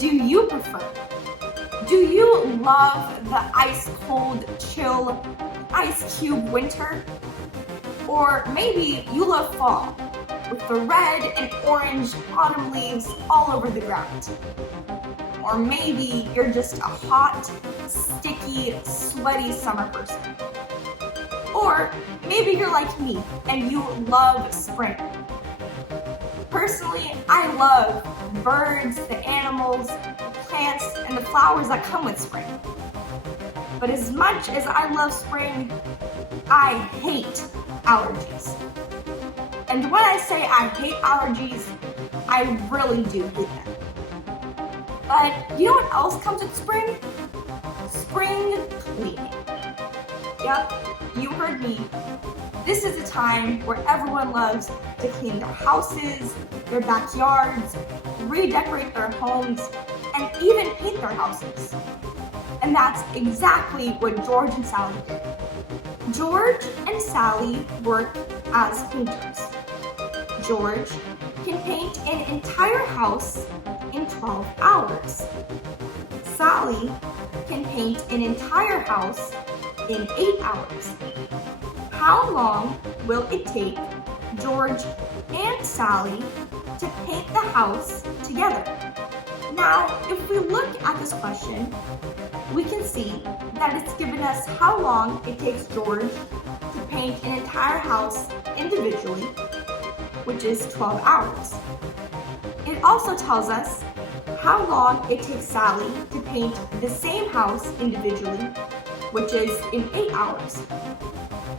do you prefer? Do you love the ice-cold, chill, ice cube winter? Or maybe you love fall, with the red and orange autumn leaves all over the ground. Or maybe you're just a hot, sticky, sweaty summer person. Or maybe you're like me and you love spring. Personally, I love birds, the animals, the plants, and the flowers that come with spring. But as much as I love spring, I hate allergies. And when I say I hate allergies, I really do hate them. But you know what else comes with spring? Spring cleaning. Yep, you heard me. This is a time where everyone loves to clean their houses, their backyards, redecorate their homes, and even paint their houses. And that's exactly what George and Sally did. George and Sally work as painters. George can paint an entire house in 12 hours. Sally can paint an entire house in 8 hours. How long will it take George and Sally to paint the house together? Now, if we look at this question, we can see that it's given us how long it takes George to paint an entire house individually, which is 12 hours. It also tells us how long it takes Sally to paint the same house individually, which is in 8 hours.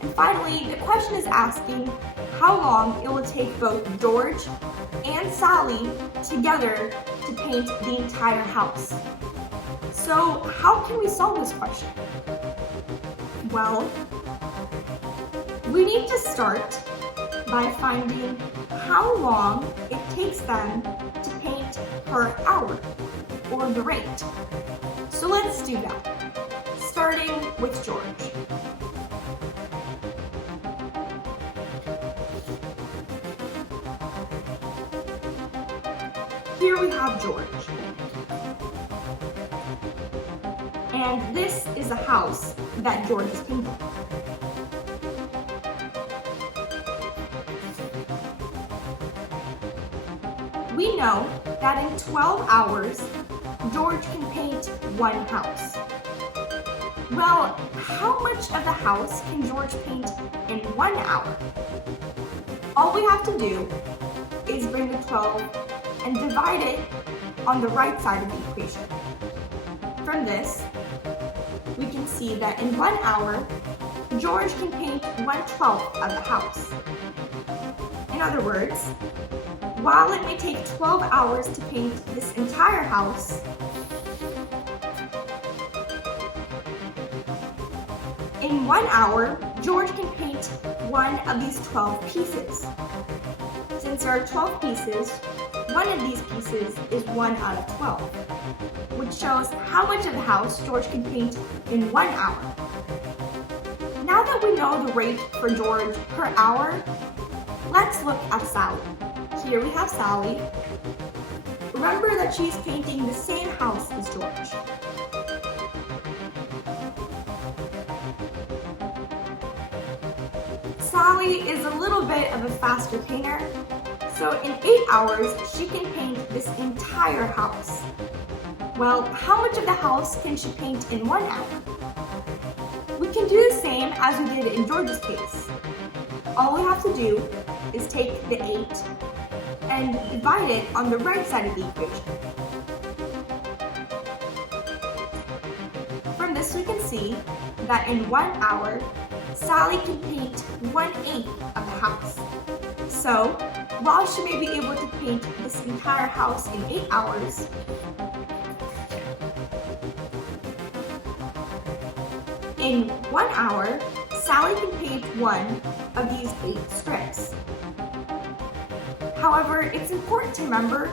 And finally, the question is asking how long it will take both George and Sally together to paint the entire house. So how can we solve this question? Well, we need to start by finding how long it takes them to paint per hour, or the rate. So let's do that, starting with George. Here we have George. And this is a house that George is painting. We know that in 12 hours, George can paint one house. Well, how much of the house can George paint in 1 hour? All we have to do is bring the 12 and divide it on the right side of the equation. From this, we can see that in 1 hour, George can paint 1/12 of the house. In other words, while it may take 12 hours to paint this entire house, in 1 hour, George can paint one of these 12 pieces. Since there are 12 pieces, one of these pieces is 1 out of 12, which shows how much of the house George can paint in 1 hour. Now that we know the rate for George per hour, let's look at Sally. Here we have Sally. Remember that she's painting the same house as George. Sally is a little bit of a faster painter, so in 8 hours, she can paint this entire house. Well, how much of the house can she paint in 1 hour? We can do the same as we did in George's case. All we have to do is take the 8 and divide it on the right side of the equation. From this we can see that in 1 hour, Sally can paint 1/8 of the house. So, while she may be able to paint this entire house in 8 hours, in 1 hour, Sally can paint one of these 8 strips. However, it's important to remember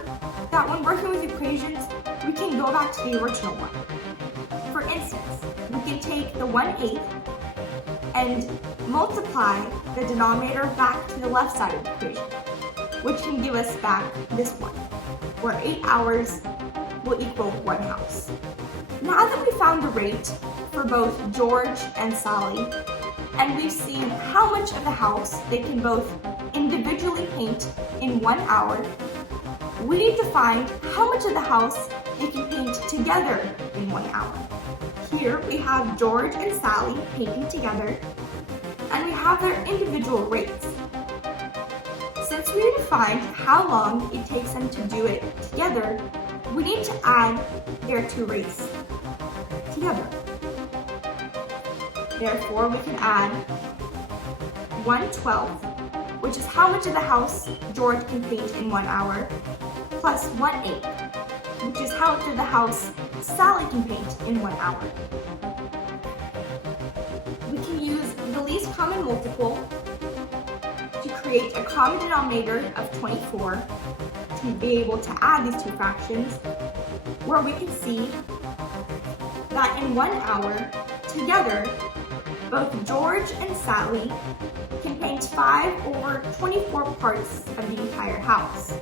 that when working with equations, we can go back to the original one. For instance, we can take the 1/8 and multiply the denominator back to the left side of the equation, which can give us back this one, where 8 hours will equal 1 house. Now that we found the rate for both George and Sally, and we've seen how much of the house they can both individually paint in 1 hour, we need to find how much of the house they can paint together in 1 hour. Here we have George and Sally painting together, and we have their individual rates. Since we defined how long it takes them to do it together, we need to add their 2 rates together. Therefore, we can add 1/12, which is how much of the house George can paint in 1 hour, plus 1/8, which is how much of the house Sally can paint in 1 hour. We can use the least common multiple to create a common denominator of 24 to be able to add these 2 fractions, where we can see that in 1 hour, together, both George and Sally can paint 5/24 parts of the entire house.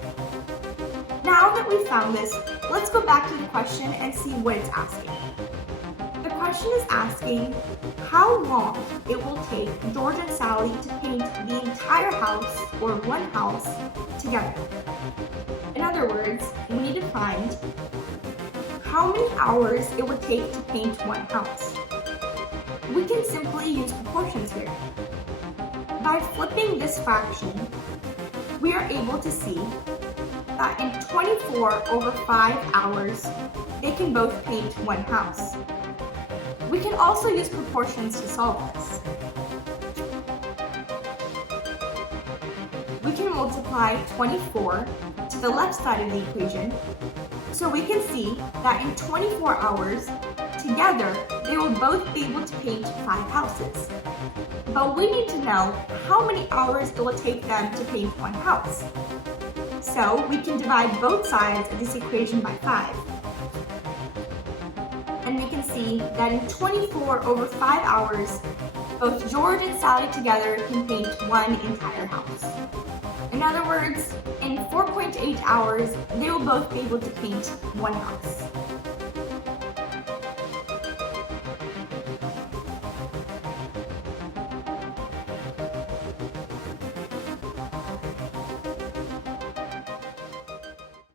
Now that we've found this, let's go back to the question and see what it's asking. The question is asking how long it will take George and Sally to paint the entire house, or 1 house, together. In other words, we need to find how many hours it would take to paint 1 house. We can simply use proportions here. By flipping this fraction, we are able to see that in 24/5 hours, they can both paint 1 house. We can also use proportions to solve this. We can multiply 24 to the left side of the equation, so we can see that in 24 hours, together, they will both be able to paint 5 houses. But we need to know how many hours it will take them to paint 1 house. So we can divide both sides of this equation by 5. And we can see that in 24/5 hours, both George and Sally together can paint 1 entire house. In other words, in 4.8 hours, they will both be able to paint 1 house.